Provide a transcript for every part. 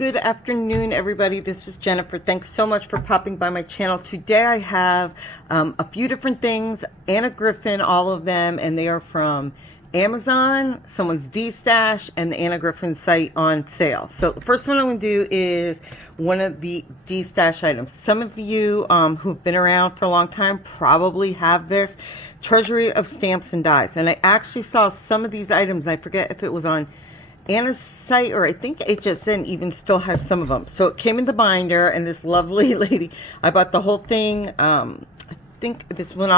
Good afternoon, everybody. This is Jennifer. Thanks so much for popping by my channel. Today I have a few different things. Anna Griffin, all of them, and they are from Amazon, someone's Destash, and the Anna Griffin site on sale. So the first one I'm going to do is one of the Destash items. Some of you who've been around for a long time probably have this Treasury of Stamps and Dies. And I actually saw some of these items. I forget if it was on Anna's site, or I think HSN even still has some of them. So it came in the binder, and this lovely lady, I bought the whole thing. I think this one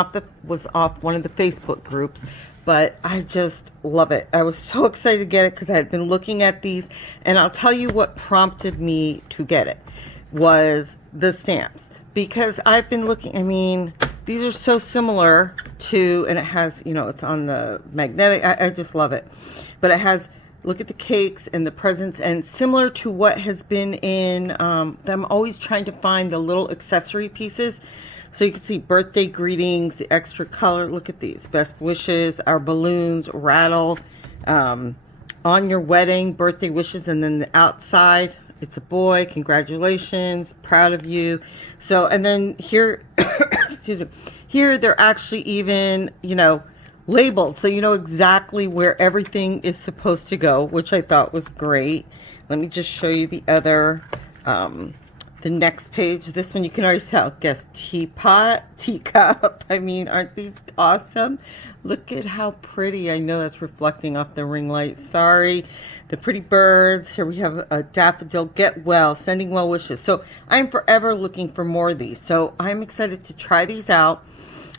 was off one of the Facebook groups, but I just love it. I was so excited to get it because I had been looking at these, and I'll tell you what prompted me to get it was the stamps, because I've been looking. I mean, these are so similar to, and it has, you know, it's on the magnetic. I just love it, but it has. Look at the cakes and the presents, and similar to what has been in, I'm always trying to find the little accessory pieces. So you can see birthday greetings, the extra color. Look at these. Best wishes, our balloons, rattle, on your wedding, birthday wishes, and then the outside, it's a boy, congratulations, proud of you. So, and then here, excuse me, here they're actually even, you know, labeled, so you know exactly where everything is supposed to go, which I thought was great. Let me just show you the other, the next page. This one you can already tell. Guess teapot, teacup. I mean, aren't these awesome? Look at how pretty. I know that's reflecting off the ring light. Sorry. The pretty birds. Here we have a daffodil. Get well. Sending well wishes. So I'm forever looking for more of these. So I'm excited to try these out,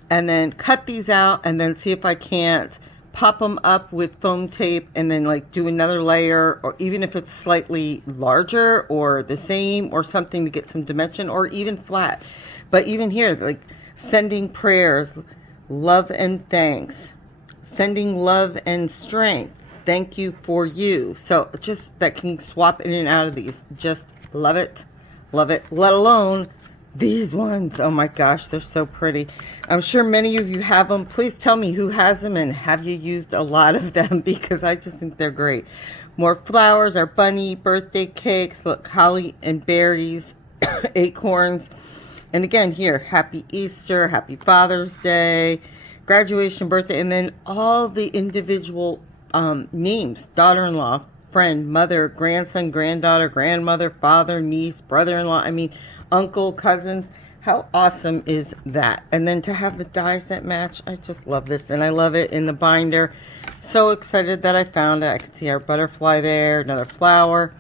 and then cut these out, and then see if I can't pop them up with foam tape, and then like do another layer, or even if it's slightly larger or the same or something to get some dimension, or even flat. But even here, like sending prayers, love and thanks, sending love and strength, thank you for you. So just that can swap in and out of these. Just love it, let alone these ones. Oh my gosh, they're so pretty. I'm sure many of you have them. Please tell me who has them, and have you used a lot of them, because I just think they're great. More flowers, our bunny, birthday cakes. Look, holly and berries, acorns. And again here, happy Easter, happy Father's Day, graduation, birthday, and then all the individual names: daughter-in-law, friend, mother, grandson, granddaughter, grandmother, father, niece, brother-in-law. I mean, uncle, cousins. How awesome is that? And then to have the dies that match, I just love this, and I love it in the binder. So excited that I found it. I can see our butterfly there, another flower.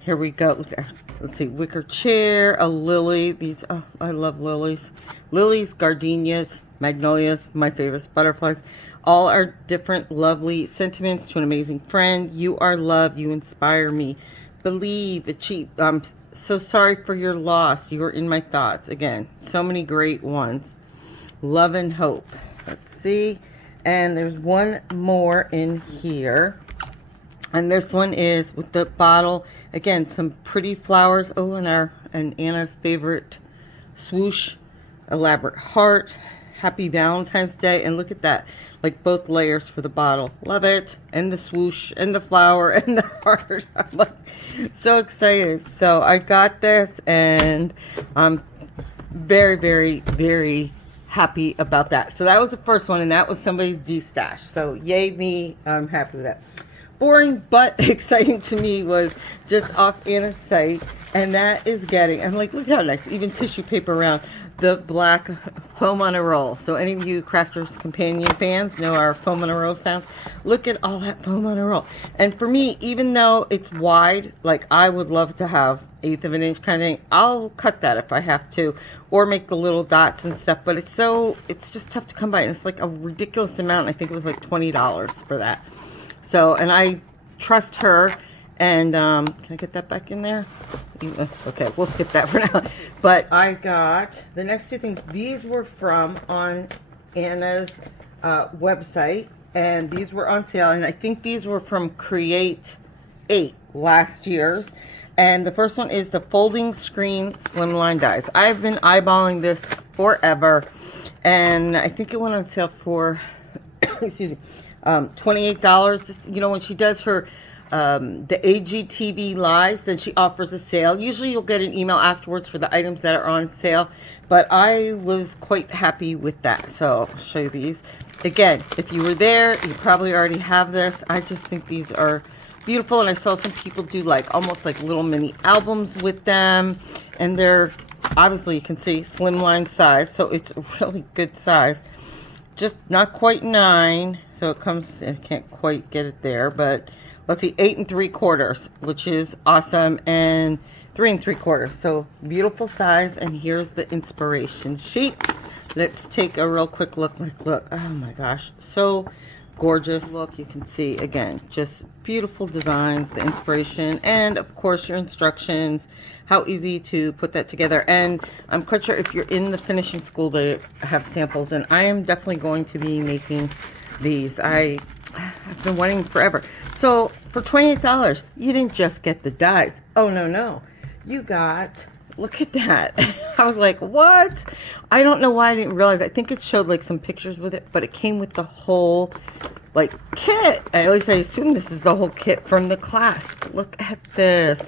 Here we go. Look at, let's see, wicker chair, a lily. These, oh, I love lilies. Lilies, gardenias, magnolias, my favorites, butterflies. All are different lovely sentiments to an amazing friend. You are love. You inspire me. Believe, achieve. So sorry for your loss. You are in my thoughts. Again, so many great ones. Love and hope. Let's see. And there's one more in here. And this one is with the bottle. Again, some pretty flowers. Oh, and Anna's favorite swoosh. Elaborate heart. Happy Valentine's Day. And look at that. Like both layers for the bottle. Love it. And the swoosh and the flower and the heart. I'm like so excited. So I got this, and I'm very, very, very happy about that. So that was the first one, and that was somebody's Destash. So yay me. I'm happy with that. Boring but exciting to me was just off Anna's site, and that is getting, and like, look how nice, even tissue paper around, the black foam on a roll. So any of you Crafters Companion fans know our foam on a roll sounds. Look at all that foam on a roll. And for me, even though it's wide, like I would love to have 1/8 of an inch kind of thing, I'll cut that if I have to, or make the little dots and stuff. But it's just tough to come by, and it's like a ridiculous amount. I think it was like $20 for that. So, and I trust her, and can I get that back in there? Okay, we'll skip that for now. But I got the next two things. These were from on Anna's website, and these were on sale, and I think these were from Create 8 last year's. And the first one is the folding screen slimline dies. I've been eyeballing this forever, and I think it went on sale for excuse me, $28. This, you know, when she does her the AGTV Lives, then she offers a sale. Usually you'll get an email afterwards for the items that are on sale, but I was quite happy with that. So I'll show you these. Again, if you were there, you probably already have this. I just think these are beautiful, and I saw some people do like almost like little mini albums with them, and they're obviously, you can see, slimline size, so it's a really good size. Just not quite 9, so it comes, I can't quite get it there, but let's see, 8 3/4, which is awesome, and 3 3/4, so beautiful size. And here's the inspiration sheet. Let's take a real quick look. Look, oh my gosh, so gorgeous. Look, you can see again, just beautiful designs, the inspiration, and of course your instructions, how easy to put that together. And I'm quite sure if you're in the finishing school, they have samples, and I am definitely going to be making these. I've been wanting forever. So for $28, you didn't just get the dies. Oh no, you got, look at that. I was like, what? I don't know why I didn't realize. I think it showed like some pictures with it, but it came with the whole like kit. At least I assume this is the whole kit from the class. Look at this.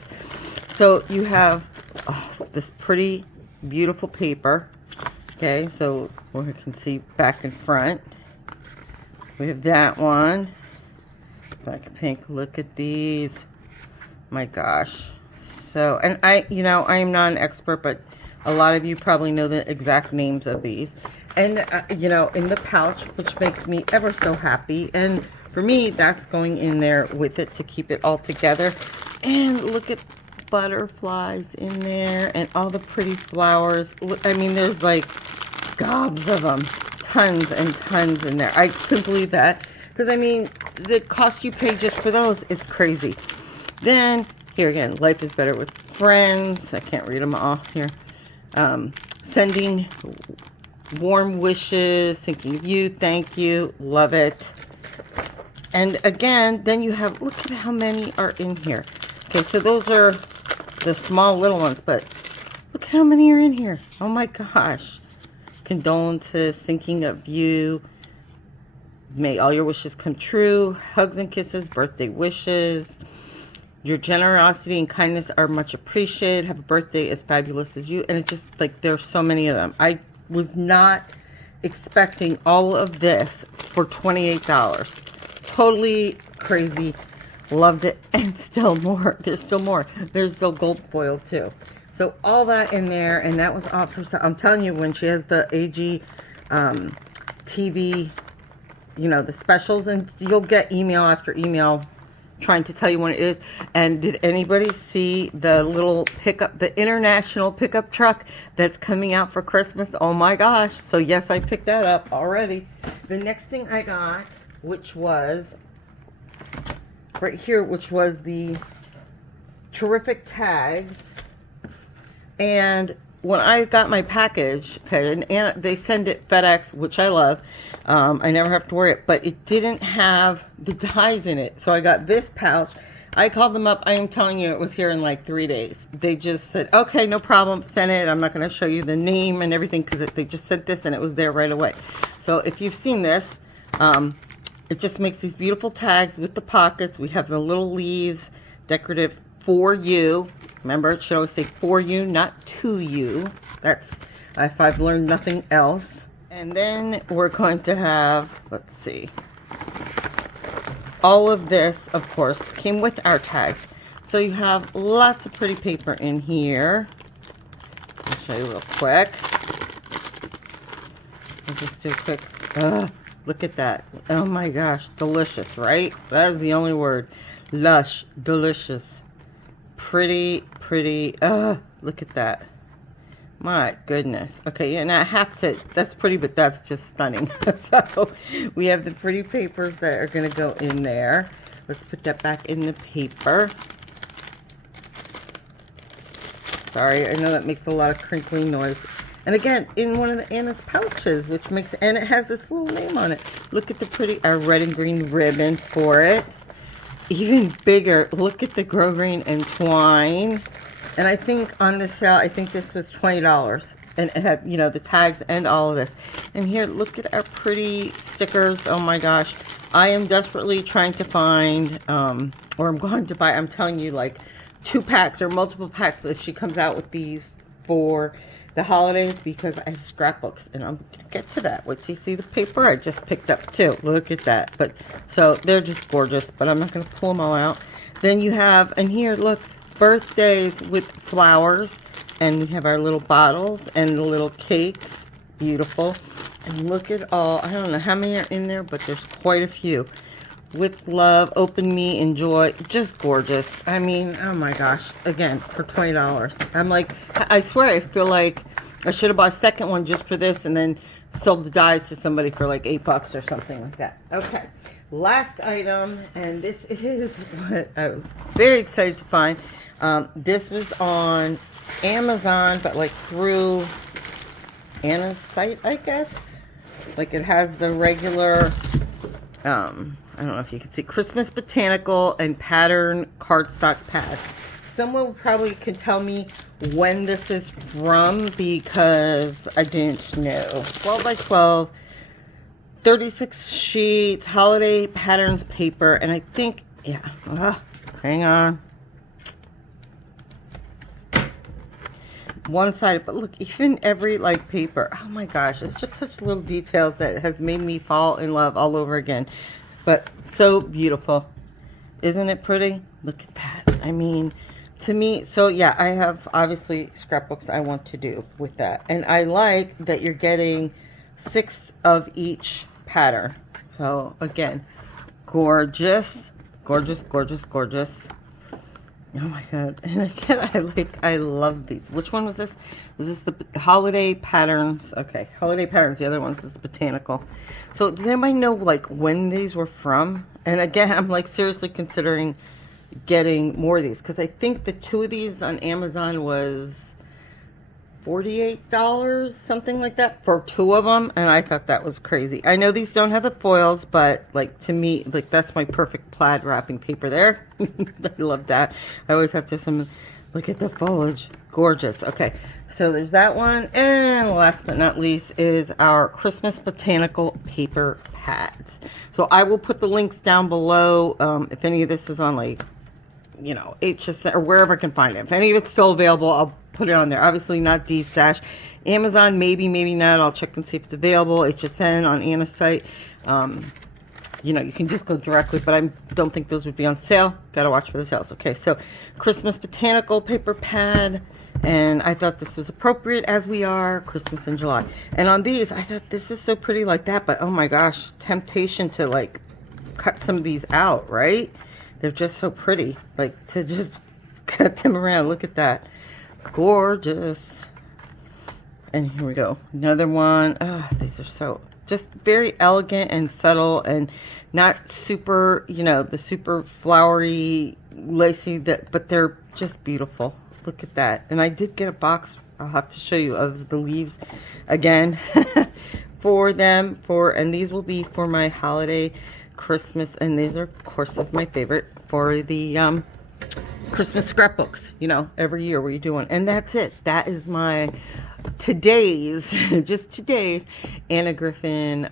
So you have this pretty beautiful paper. Okay, so we can see back and front. We have that one. Black and pink. Look at these. My gosh. So, and I am not an expert, but a lot of you probably know the exact names of these. And, in the pouch, which makes me ever so happy. And for me, that's going in there with it to keep it all together. And look at butterflies in there and all the pretty flowers. Look, I mean, there's like gobs of them. Tons and tons in there. I couldn't believe that. Because, I mean, the cost you pay just for those is crazy. Then, here again, life is better with friends. I can't read them all here. Sending warm wishes, thinking of you, thank you, love it. And again, then you have, look at how many are in here. Okay, so those are the small little ones, but look at how many are in here. Oh my gosh. Condolences, thinking of you. May all your wishes come true. Hugs and kisses, birthday wishes. Your generosity and kindness are much appreciated. Have a birthday as fabulous as you. And it just, like, there's so many of them. I was not expecting all of this for $28. Totally crazy. Loved it. And still more. There's still more. There's still gold foil too. So all that in there. And that was off for, I'm telling you, when she has the AG TV, the specials, and you'll get email after email trying to tell you when it is. And did anybody see the little pickup, the international pickup truck that's coming out for Christmas? Oh my gosh. So yes, I picked that up already. The next thing I got, which was right here, which was the terrific tags. And when I got my package, okay, and they send it FedEx, which I love. I never have to worry it, but it didn't have the dies in it. So I got this pouch. I called them up. I am telling you, it was here in like 3 days. They just said, okay, no problem, send it. I'm not going to show you the name and everything because they just sent this and it was there right away. So if you've seen this, it just makes these beautiful tags with the pockets. We have the little leaves, decorative for you. Remember, it should always say for you, not to you. That's if I've learned nothing else. And then we're going to have, let's see, all of this, of course, came with our tags. So you have lots of pretty paper in here. I'll show you real quick. I'll just do a quick, look at that. Oh my gosh, delicious, right? That is the only word. Lush, delicious. Pretty, look at that. My goodness. Okay, and I have to, that's pretty, but that's just stunning. So we have the pretty papers that are going to go in there. Let's put that back in the paper. Sorry, I know that makes a lot of crinkling noise. And again, in one of the Anna's pouches, which makes, and it has this little name on it. Look at the pretty, red and green ribbon for it. Even bigger, look at the grosgrain and twine. And I think on this sale, I think this was $20. And it had, the tags and all of this. And here, look at our pretty stickers. Oh my gosh. I am desperately trying to find or I'm going to buy, I'm telling you, like 2 packs or multiple packs if she comes out with these for the holidays, because I have scrapbooks, and I'm gonna get to that. Wait till you see the paper I just picked up too. Look at that. But so they're just gorgeous, but I'm not gonna pull them all out. Then you have, and here, look, birthdays with flowers, and we have our little bottles and the little cakes. Beautiful. And look at all, I don't know how many are in there, but there's quite a few. With love, open me, enjoy. Just gorgeous. I mean, oh my gosh. Again, for $20. I'm like, I swear, I feel like I should have bought a second one just for this and then sold the dies to somebody for like $8 or something like that. Okay. Last item, and this is what I was very excited to find. This was on Amazon, but like through Anna's site, I guess. Like it has the regular, I don't know if you can see, Christmas botanical and pattern cardstock pad. Someone probably could tell me when this is from, because I didn't know. 12 by 12, 36 sheets, holiday patterns paper, and I think, yeah, hang on. One-sided, but look, even every like paper, oh my gosh, it's just such little details that has made me fall in love all over again. But so beautiful. Isn't it pretty? Look at that. I mean, to me, so yeah, I have obviously scrapbooks I want to do with that. And I like that you're getting 6 of each pattern. So again, gorgeous, gorgeous, gorgeous, gorgeous. Oh my god. And again, I love these. Which one was this? Was this the holiday patterns? Okay, holiday patterns. The other one's is the botanical. So does anybody know like when these were from? And again, I'm like seriously considering getting more of these, because I think the 2 of these on Amazon was $48, something like that, for 2 of them, and I thought that was crazy. I know these don't have the foils, but like to me, like that's my perfect plaid wrapping paper there. I love that. I always have to some. Look at the foliage, gorgeous. Okay, so there's that one, and last but not least is our Christmas botanical paper pads. So I will put the links down below. If any of this is on like, you know, HSN or wherever I can find it. If any of it's still available, I'll put it on there. Obviously not Destash. Amazon, maybe, maybe not. I'll check and see if it's available. HSN on Anna's site. You know, you can just go directly, but I don't think those would be on sale. Gotta watch for the sales. Okay, so Christmas botanical paper pad, and I thought this was appropriate as we are Christmas in July. And on these, I thought this is so pretty like that, but oh my gosh, temptation to like cut some of these out, right? They're just so pretty, like to just cut them around. Look at that. Gorgeous. And here we go. Another one. Oh, these are so just very elegant and subtle and not super, you know, the super flowery, lacy, but they're just beautiful. Look at that. And I did get a box, I'll have to show you, of the leaves again for them, and these will be for my holiday Christmas, and these are, of course, this is my favorite for the Christmas scrapbooks, you know, every year where you do one. And that's it. That is my today's, just today's Anna Griffin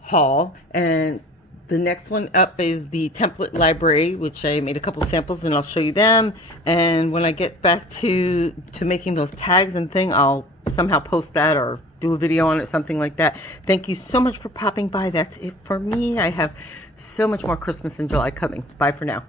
haul. And the next one up is the template library, which I made a couple samples and I'll show you them. And when I get back to making those tags and thing, I'll somehow post that or do a video on it, something like that. Thank you so much for popping by. That's it for me. I have so much more Christmas in July coming. Bye for now.